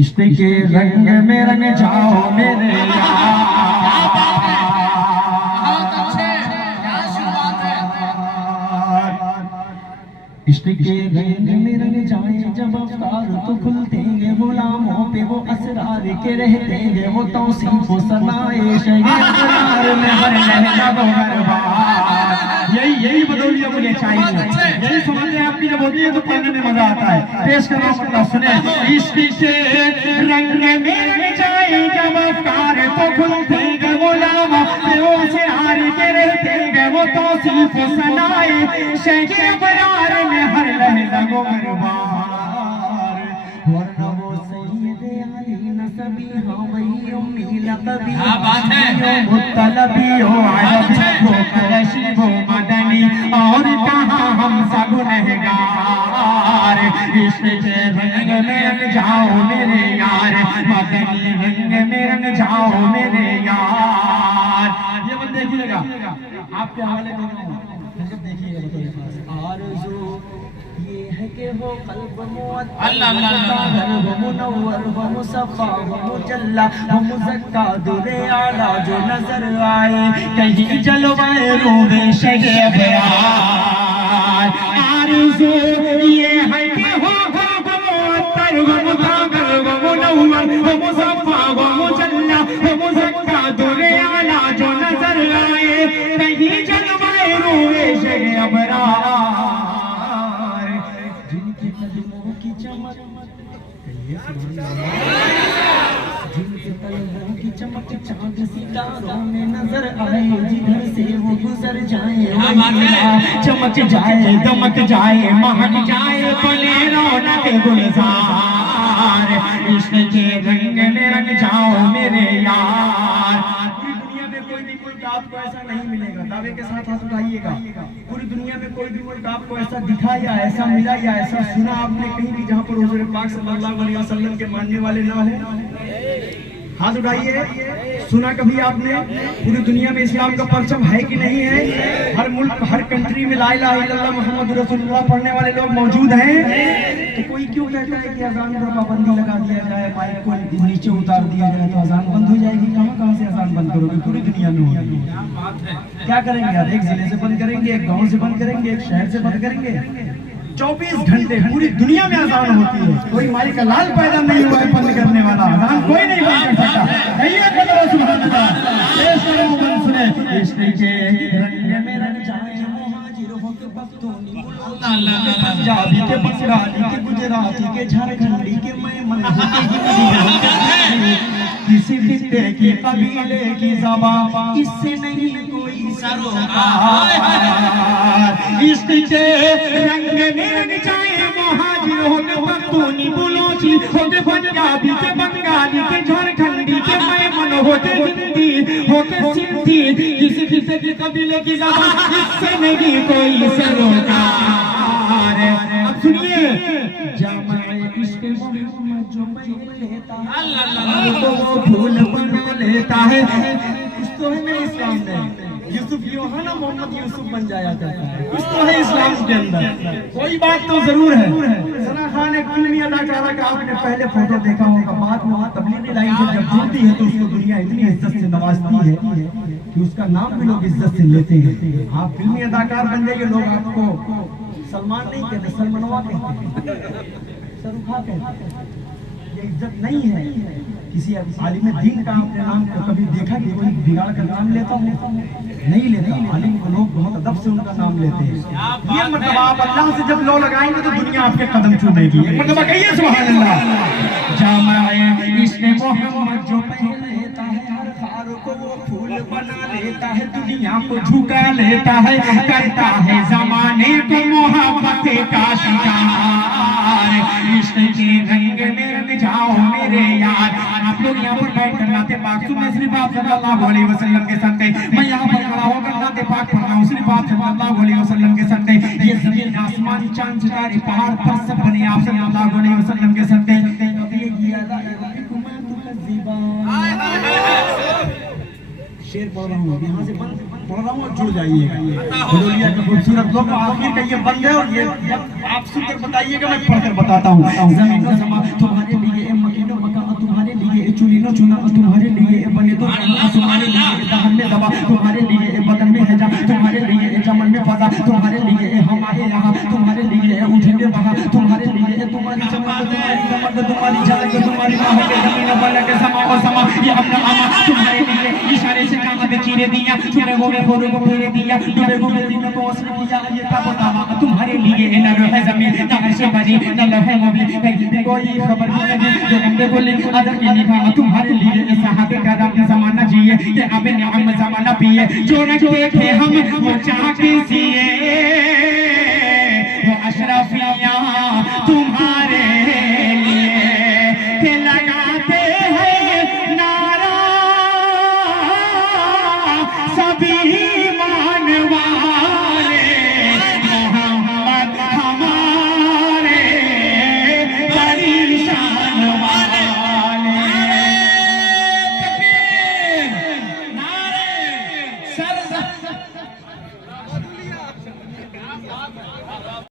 इश्क के रंग में रंग जाओ मेरे इश्क के रंग में रंग जाए जब अफ्तार तो खुलते हैं गुलामों पे वो असरार के रहते हैं वो तौसीफ सनाए शहर में हर लहजा बरबाद। यही बदौलिया मुझे चाहिए, यही समझते हैं आपकी जब होती है तो पढ़ने में मजा आता है। पेश करो मतलब सुने। इश्क के रंग में रंग जाए जब अफ्तार तो खुलते हैं गुलामों पे वो असरार के रहते हैं वो तौसीफ सनाए शहर में हर लहजा गो बरबार। वरना वो सैयदे अली नसबी हो वही उम्मी लक़बी मुत्तलबी हो अरबी हो कुरैशी हो मदनी और कहाँ हम सब गुनहगार। इश्क के रंग में रंग जाओ मेरे यार, मदनी रंग में रंग जाओ मेरे यार। ये मत देखिएगा, आपके हवाले करूँगा, देखिएगा। आरज़ू ये है कि हो क़ल्ब मुअत्तल हो मुनव्वर हो मुसफ़ा हो मुजल्ला हो मुज़क्का दुरे आला जो नजर आए कहीं जलवाए रूहे शगे अबरार। आरज़ू ये है कि हो क़ल्ब मुअत्तल हो मुतागर हो मुनव्वर हो मुसफ़ा हो मुजल्ला हो मुज़क्का दुरे आला जो नजर आए कहीं जलवाए रूहे शगे अबरार। जिनके कदमों की चमक जिनके कदमों की चमक चांद सितारों में नजर आए जिधर से वो गुजर जाए चमक जाए दमक जाए महक जाए पले रौनक गुलजार। इश्क के रंग में रंग जाओ मेरे यार। पूरी दुनिया में कोई भी मुल्क आपको ऐसा नहीं मिलेगा, दावे के साथ हाथ उठाइएगा। पूरी दुनिया में कोई भी मुल्क आपको ऐसा दिखा या ऐसा मिला या ऐसा सुना आपने कहीं भी जहाँ पर हुजूर पाक सल्लल्लाहु अलैहि वसल्लम के मानने वाले ना हो? हाथ उठाइए। सुना कभी आपने? पूरी दुनिया में इस्लाम का परचम है कि नहीं है? हर मुल्क हर कंट्री में ला इलाहा इल्लल्लाह मुहम्मद रसूलुल्लाह पढ़ने वाले लोग मौजूद हैं। तो कोई क्यों कहता है कि अजान पर पाबंदी लगा दिया जाए, माइक को नीचे उतार दिया जाए तो अजान बंद हो जाएगी? कहाँ से अजान बंद करोगे? पूरी दुनिया में होगी। क्या करेंगे आप? एक जिले से बंद करेंगे, एक गाँव से बंद करेंगे, एक शहर से बंद करेंगे। 24 घंटे पूरी दुनिया में अजान होती है। कोई मालिक का लाल पैदा नहीं हुआ है बंद करने वाला, अजान कोई नहीं बंद कर सकता। सुभान अल्लाह। सुने। इश्क के रंग में रंग जाए मुहाजिर हो के पख्तूनी पंजाबी के बंगाली के गुजराती के झारखंडी के मेमन किसी खित्ते की कबीले की ज़बान इससे नहीं कोई सरोकार। इश्क के रंग में रंग जाए मुहाजिर हो के पख्तूनी बुलोची हो के पंजाबी के बंगाली के झारखंडी के मेमन हो के हिंदी हो के सिंधी किसी खित्ते की कबीले की ज़बान इससे नहीं कोई सरोकार। अब सुनिए। जामाए इश्क मोहम्मद जो पहन लेता है वो फूल बना लेता है। कुछ तो है मेरे इस्लाम में। यूसुफ योहाना मोहम्मद यूसुफ बन जाया करता है, कुछ तो है इस्लाम के अंदर। कोई बात तो जरूर है। सना खान एक फिल्मी अदाकारा का आपने पहले फोटो देखा होगा, बाद में वहाँ तबलीगी लाइन से जब जुड़ती है तो उसको दुनिया इतनी इज्जत से नवाजती है कि उसका नाम भी लोग इज्जत से लेते हैं। आप फिल्मी अदाकार बन जाइए, लोग आपको सलमान नहीं कहते, सलमनवा कहते, सरुखा कहते। ये इज्जत नहीं है। किसी आलिम दीन का आपने नाम को कभी देखा कि कोई बिगाड़ कर नाम लेता हो? नहीं लेता। आलिम को लोग बहुत अदब से उनका नाम लेते हैं। ये मतलब आप अल्लाह से जब लो लगाएंगे तो दुनिया आपके कदम चूमेगी। मतलब कहिए सुभान अल्लाह। जामाए इश्क मोहम्मद जो पहन लेता है हर खार को वो फूल बना लेता है, दुनिया को झुका लेता है, करता है जमाने को मोहब्बत का शिकार। इश्क के रंग में रंग जाओ मेरे यार। आप लोग यहाँ पर बैठ कर नाते पाक सुनने सिर्फ आप सल्लल्लाहु अलैहि वसल्लम के संग मैं यहाँ पर खड़ा होकर नाते पाक पढ़ रहा हूँ सिर्फ आप सल्लल्लाहु अलैहि वसल्लम के संग। ये जमीन आसमान चांद सितारे पहाड़ पर सब बने आप सल्लल्लाहु अलैहि वसल्लम के संग। शेर पढ़ रहा हूँ, यहाँ से बंद पढ़ रहा हूँ और जुड़ जाइएगा। बदौलिया का खूबसूरत लोग आखिर का ये बंद है और ये आप सुनकर बताइएगा, मैं पढ़कर बताता हूँ। जमीन और समा तुम्हारे लिए मकीनों हवा, तुम्हारे लिए बदन में है जान, तुम्हारे लिए चमन में फजा, तुम्हारे लिए हमारे यहाँ, तुम्हारे लिए उठेंगे वहाँ, तुम्हारे लिए तुम्हारी चमक, तुम्हारी चमक, तुम्हारी झलक, तुम्हारी बाहों के जमीन पलक समा और समा, ये अपना आमा तुम्हारे लिए इशारे से कामत चीरे दिया, तेरे गोरे गोरे को फेरे दिया, तेरे गोरे दिन को असर किया, ये तब तामा तुम्हारे लिए न रहे जमीन न अर्श बनी न लहे नबी, कहीं कोई खबर नहीं, जो हमने बोली अदर की निभा, तुम्हारे लिए साहब करम जमाना जिए, ये अब नियम जमाना पिए, जो न देखे हम वो चाह के सिए, वो अशरफिया तुम्हारे लिए के लगाते हैं नारा सभी मानवाले, मोहम्मद हमारे परेशान वाले। नारे सर